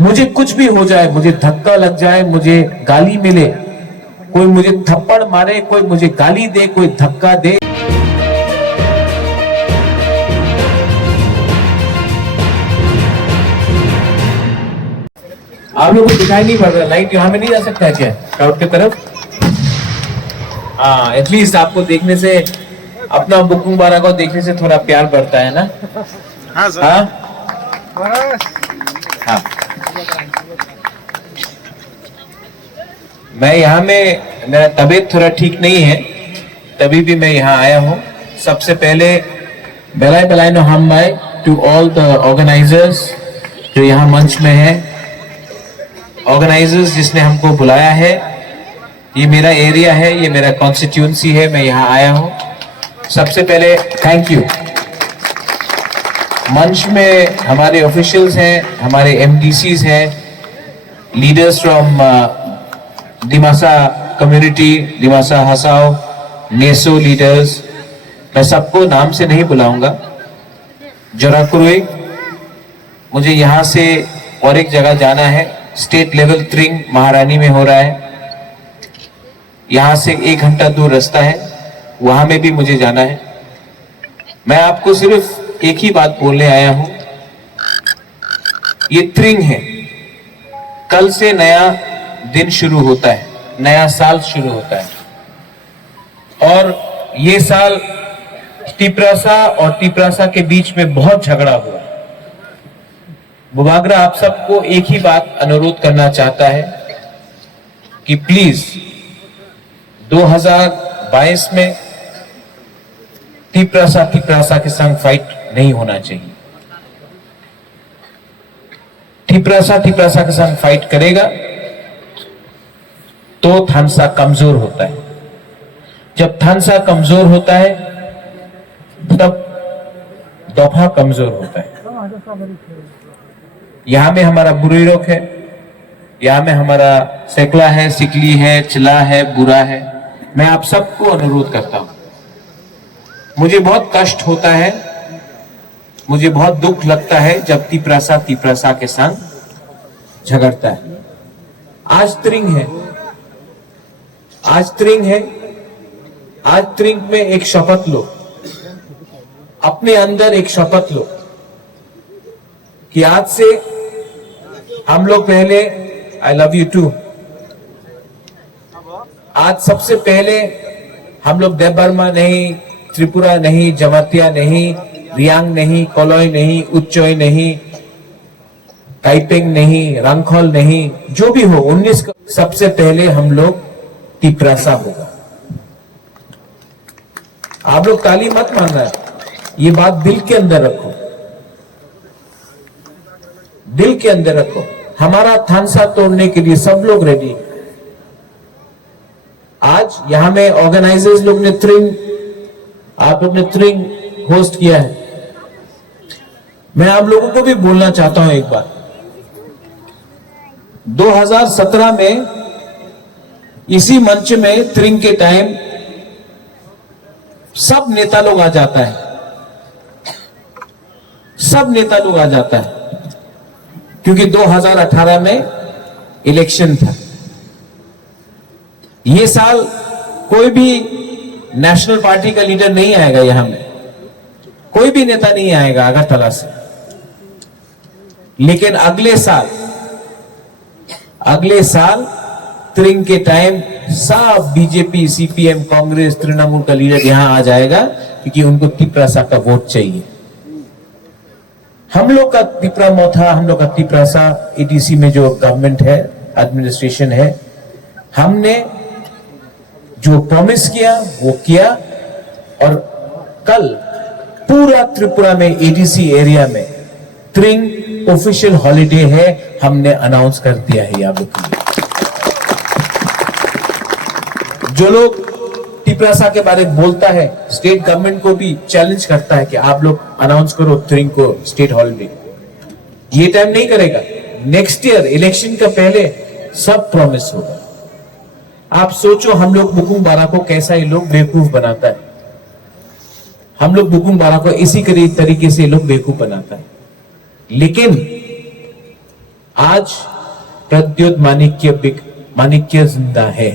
मुझे कुछ भी हो जाए, मुझे धक्का लग जाए, मुझे गाली मिले, कोई मुझे थप्पड़ मारे, कोई मुझे गाली दे, कोई धक्का दे, आप लोगों को दिखाई नहीं पड़ रहा, लाइट यहां में नहीं जा सकता है क्या क्राउड की तरफ? हाँ, एटलीस्ट आपको देखने से, अपना बुकुम बारा को देखने से थोड़ा प्यार बढ़ता है ना? हाँ सर। हाँ हाँ। मैं यहाँ में, मेरा तबीयत थोड़ा ठीक नहीं है, तभी भी मैं यहाँ आया हूँ। सबसे पहले बेलाई बेलाई नो हम बाय टू ऑल द ऑर्गेनाइजर्स जो यहाँ मंच में है, ऑर्गेनाइजर्स जिसने हमको बुलाया है। ये मेरा एरिया है, ये मेरा कॉन्स्टिट्यूंसी है, मैं यहाँ आया हूँ। सबसे पहले थैंक यू। मंच में हमारे ऑफिशियल्स हैं, हमारे एमडीसीज हैं, leaders from Dimasa community, Dimasa Hasao, NESO leaders, मैं सबको नाम से नहीं बुलाऊंगा। जोराकुरुई, मुझे यहाँ से और एक जगह जाना है, स्टेट लेवल त्रिंग महारानी में हो रहा है, यहाँ से 1 घंटा दूर रास्ता है, वहां में भी मुझे जाना है। मैं आपको सिर्फ एक ही बात बोलने आया हूं, ये त्रिंग है, कल से नया दिन शुरू होता है, नया साल शुरू होता है। और ये साल तिपरासा और तिपरासा के बीच में बहुत झगड़ा हुआ। बुबागरा आप सबको एक ही बात अनुरोध करना चाहता है कि प्लीज 2022 में तिपरासा के संग फाइट नहीं होना चाहिए। तिपरासा के संग फाइट करेगा तो थानसा कमजोर होता है। जब थानसा कमजोर होता है तब दोफा कमजोर होता है। यहां में हमारा बुरीरोक है, यहां में हमारा सेकला है, सिकली है, चिला है, बुरा है। मैं आप सबको अनुरोध करता हूं, मुझे बहुत कष्ट होता है, मुझे बहुत दुख लगता है जब तिपरासा के संग झगड़ता है। आज त्रिंग है, आज त्रिंग है, आज त्रिंग में एक शपथ लो, अपने अंदर एक शपथ लो कि आज से हम लोग पहले, आई लव यू टू, आज सबसे पहले हम लोग देवबर्मा नहीं, त्रिपुरा नहीं, जमातिया नहीं, रियांग नहीं, कोलोई नहीं, उच्चोई नहीं, काइपेंग नहीं, रंगखोल नहीं, जो भी हो 19 सबसे पहले हम लोग तिपरासा होगा। आप लोग ताली मत मारना है, ये बात दिल के अंदर रखो, दिल के अंदर रखो। हमारा थानसा तोड़ने के लिए सब लोग रेडी। आज यहां में ऑर्गेनाइजर्स लोग ने त्रिंग, आप लोग ने त्रिंग होस्ट किया है। मैं आप लोगों को भी बोलना चाहता हूं एक बार, 2017 में इसी मंच में त्रिंग के टाइम सब नेता लोग आ जाता है, सब नेता लोग आ जाता है, क्योंकि 2018 में इलेक्शन था। ये साल कोई भी नेशनल पार्टी का लीडर नहीं आएगा, यहां में कोई भी नेता नहीं आएगा अगरतला से। लेकिन अगले साल त्रिंग के टाइम सब बीजेपी, सीपीएम, कांग्रेस, तृणमूल का लीडर यहां आ जाएगा, क्योंकि उनको तिपरासा का वोट चाहिए। हम लोग का तिपरा मोथा, हम लोग का तिपरासा एडीसी में जो गवर्नमेंट है, एडमिनिस्ट्रेशन है, हमने जो प्रॉमिस किया वो किया। और कल पूरा त्रिपुरा में एडीसी एरिया में त्रिंग ऑफिशियल हॉलिडे है, हमने अनाउंस कर दिया है। आप लोग जो लोग तिपरासा के बारे में बोलता है, स्टेट गवर्नमेंट को भी चैलेंज करता है कि आप लोग अनाउंस करो त्रिंग को स्टेट हॉलिडे, ये टाइम नहीं करेगा। नेक्स्ट ईयर इलेक्शन का पहले सब प्रॉमिस होगा। आप सोचो, हम लोग बुकुम बारा को कैसा ये लोग बेवकूफ बनाता है, हम लोग बुकुम बारा को इसी तरीके से लोग बेवकूफ बनाता है। लेकिन आज प्रद्योत माणिक्य जिंदा है,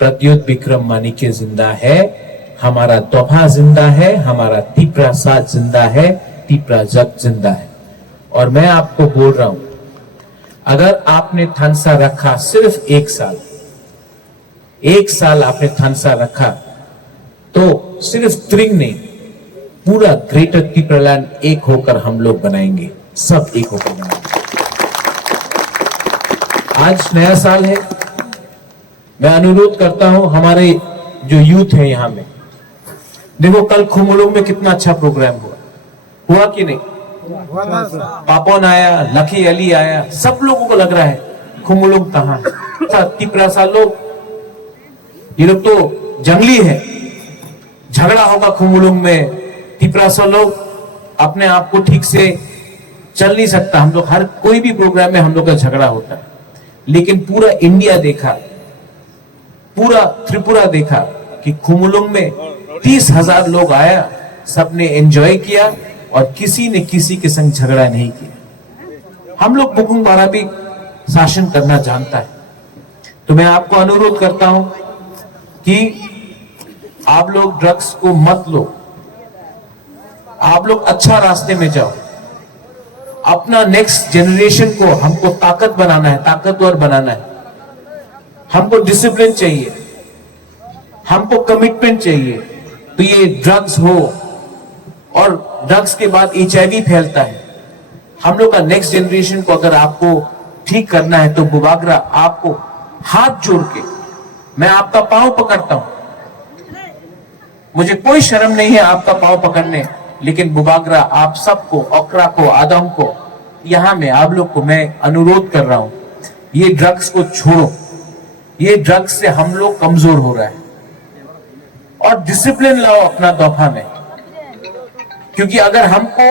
प्रद्योत विक्रम माणिक्य जिंदा है, हमारा तोहफा जिंदा है, हमारा तीपरा साथ जिंदा है, तीपरा जग जिंदा है। और मैं आपको बोल रहा हूं, अगर आपने थानसा रखा सिर्फ एक साल आपने थानसा रखा, तो सिर्फ त्रिंग नहीं, पूरा ग्रेटर तीपरालैंड एक होकर हम लोग बनाएंगे, सब एक होकर बनाएंगे। आज नया साल है, मैं अनुरोध करता हूं हमारे जो यूथ है यहां में, देखो कल खुमुलुंग में कितना अच्छा प्रोग्राम हुआ कि नहीं? पापोन आया, लकी अली आया, सब लोगों को लग रहा है खुमुलुंग कहां है। तीपरासा लोग, ये लोग तो जंगली है, झगड़ा होगा खुमुलुंग में, तीपरासा लोग अपने आप को ठीक से चल नहीं सकता। हम लोग हर कोई भी प्रोग्राम में हम लोग का झगड़ा होता है, लेकिन पूरा इंडिया देखा, पूरा त्रिपुरा देखा कि खुमुलुंग में 30,000 लोग आया, सबने एंजॉय किया और किसी ने किसी के संग झगड़ा नहीं किया। हम लोग बुकुंग बारा भी शासन करना जानता है। तो मैं आपको अनुरोध करता हूं कि आप लोग ड्रग्स को मत लो, आप लोग अच्छा रास्ते में जाओ। अपना नेक्स्ट जनरेशन को हमको ताकत बनाना है, ताकतवर बनाना है। हमको डिसिप्लिन चाहिए, हमको कमिटमेंट चाहिए। तो ये ड्रग्स हो, और ड्रग्स के बाद HIV फैलता है। हम लोग का नेक्स्ट जनरेशन को अगर आपको ठीक करना है, तो बुबागरा आपको हाथ जोड़ के मैं आपका पांव पकड़ता हूं। मुझे कोई शर्म नहीं है आपका पांव पकड़ने, लेकिन बुबागरा आप सबको, ओकरा को, आदम को, यहां में आप लोग को मैं अनुरोध कर रहा हूं, ये ड्रग्स को छोड़ो। ये ड्रग्स से हम लोग कमजोर हो रहा है, और डिसिप्लिन लाओ अपना तोहफा में। क्योंकि अगर हमको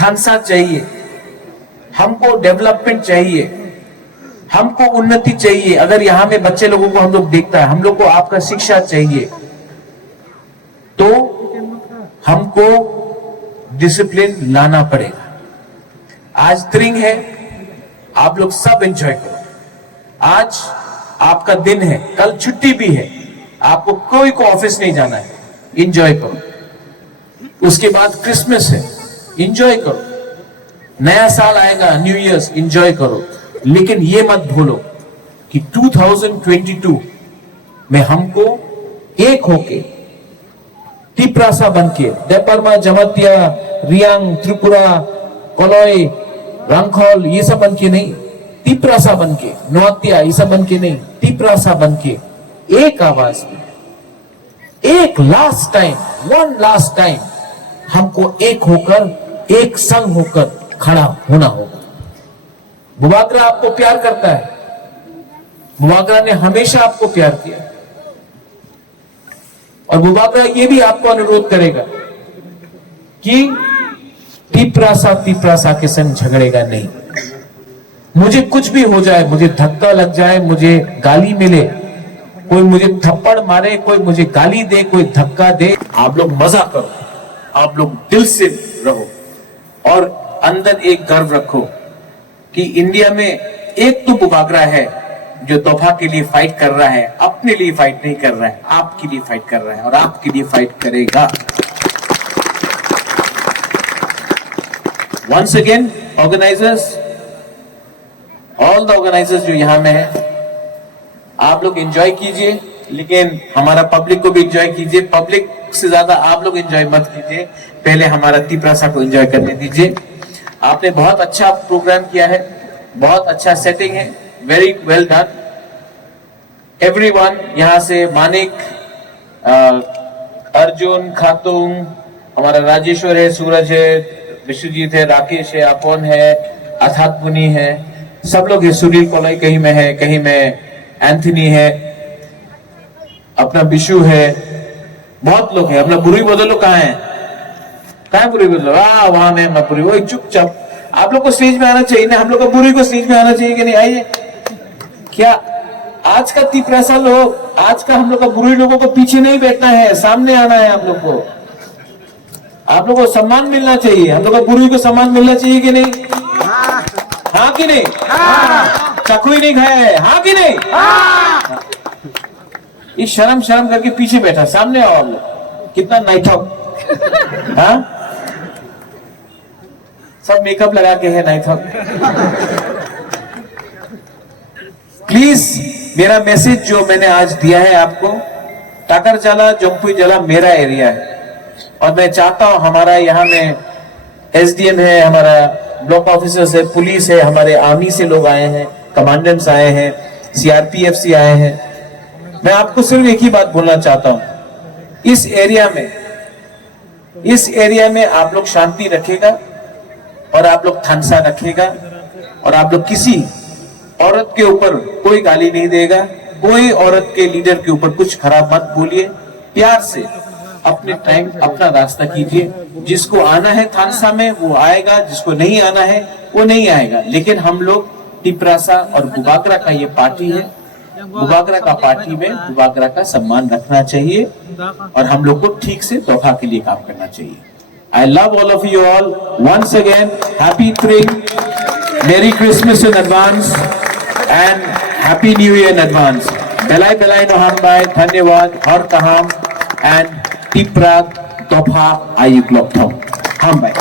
थानसा चाहिए, हमको डेवलपमेंट चाहिए, हमको उन्नति चाहिए, अगर यहां में बच्चे लोगों को हम लोग देखता है, हम लोग को आपका शिक्षा चाहिए, तो हमको डिसिप्लिन लाना पड़ेगा। आज त्रिंग है, आप लोग सब एंजॉय करो। आज आपका दिन है, कल छुट्टी भी है, आपको कोई को ऑफिस नहीं जाना है, एंजॉय करो। उसके बाद क्रिसमस है, एंजॉय करो। नया साल आएगा, न्यू ईयर्स, एंजॉय करो। लेकिन ये मत भूलो कि 2022 में हमको एक होके तीपरासा बनके, देपरमा, जमतिया, रियांग, त्रिपुरा, कोलोई, रंगखोल, ये सब बनके नहीं, तीपरासा बनके, नौतिया, ये सब बनके नहीं, तीपरासा बनके एक आवाज में, एक last time, one last time हमको एक होकर, एक संग होकर खड़ा होना होगा। बुबागरा आपको प्यार करता है, बुबागरा ने हमेशा आपको प्यार किया, और बुबागरा ये भी आपको अनुरोध करेगा कि तीपरासा के संग झगड़ेगा नहीं। मुझे कुछ भी हो जाए, मुझे धक्का लग जाए, मुझे गाली मिले, कोई मुझे थप्पड़ मारे, कोई मुझे गाली दे, कोई धक्का दे, आप लोग मजा करो, आप लोग दिल से रहो, और अंदर एक गर्व रखो कि इंडिया में एक तो बुबागरा है जो तोहफा के लिए फाइट कर रहा है, अपने लिए फाइट नहीं कर रहा है, आपके लिए फाइट कर रहा है, और आपके लिए फाइट करेगा। Once again organisers, all the organisers जो यहां में है, आप लोग एंजॉय कीजिए, लेकिन हमारा पब्लिक को भी एंजॉय कीजिए। पब्लिक से ज्यादा आप लोग एंजॉय मत कीजिए, पहले हमारा तीपरासा को एंजॉय करने दीजिए। आपने बहुत अच्छा प्रोग्राम किया है, बहुत अच्छा सेटिंग है, वेरी वेल डन एवरीवन। यहां से मानिक, अर्जुन, खातून, हमारा राजेश्वर है, सूरज है, विश्वजीत है, राकेश है, अपोन है, अर्थात मुनि है, सब लोग है। सुनील कोलाई कहीं में है, कहीं में एंथनी है, अपना बिशु है, बहुत लोग हैं। अपना बुरी बदलो कहाँ है? कहाँ है बुरी बदलो? वहां में अपना बुरी, वही चुपचाप। आप लोग को स्टेज में आना चाहिए ना, हम लोग को बुरी को स्टेज में आना चाहिए कि नहीं? आइए। क्या आज का तीपरासा लोग, आज का हम लोग का बुरी लोगों को पीछे नहीं बैठना है, सामने आना है। आप लोग को, आप लोग को सम्मान मिलना चाहिए, हम लोग को बुरी को सम्मान मिलना चाहिए कि नहीं? हाँ कि नहीं? चकुई नहीं खाया है, हाँ कि नहीं? ये शर्म शर्म करके पीछे बैठा, सामने आओ आप लोग। कितना नाइथक, हाँ? सब मेकअप लगा के है नाइथक। प्लीज मेरा मैसेज जो मैंने आज दिया है आपको, टाकरजाला जम्पुईजला मेरा एरिया है और मैं चाहता हूं हमारा यहाँ में एसडीएम है, हमारा ब्लॉक ऑफिसर्स है, पुलिस है, हमारे आर्मी से लोग आए हैं, कमांडेंट्स आए हैं, सीआरपीएफ से आए हैं। मैं आपको सिर्फ एक ही बात बोलना चाहता हूं, इस एरिया में आप लोग शांति रखेगा और आप लोग थानसा रखेगा और आप लोग किसी औरत के ऊपर कोई गाली नहीं देगा, कोई औरत के लीडर के ऊपर कुछ खराब मत बोलिए, प्यार से अपने टाइम अपना रास्ता कीजिए। जिसको आना है थानसा में वो आएगा, जिसको नहीं आना है वो नहीं आएगा। लेकिन हम लोग टिपरासा और बुबागरा का ये पार्टी है, बुबागरा का पार्टी में बुबागरा का सम्मान रखना चाहिए और हम लोग को ठीक से दोहा के लिए काम करना चाहिए। I love all of you all. Once again, happy Spring, Merry Christmas in advance and Happy New Year in advance. Belai belai no hambai, dhanyawad, har kaham and tiprak topha ayukloptham. Hambai.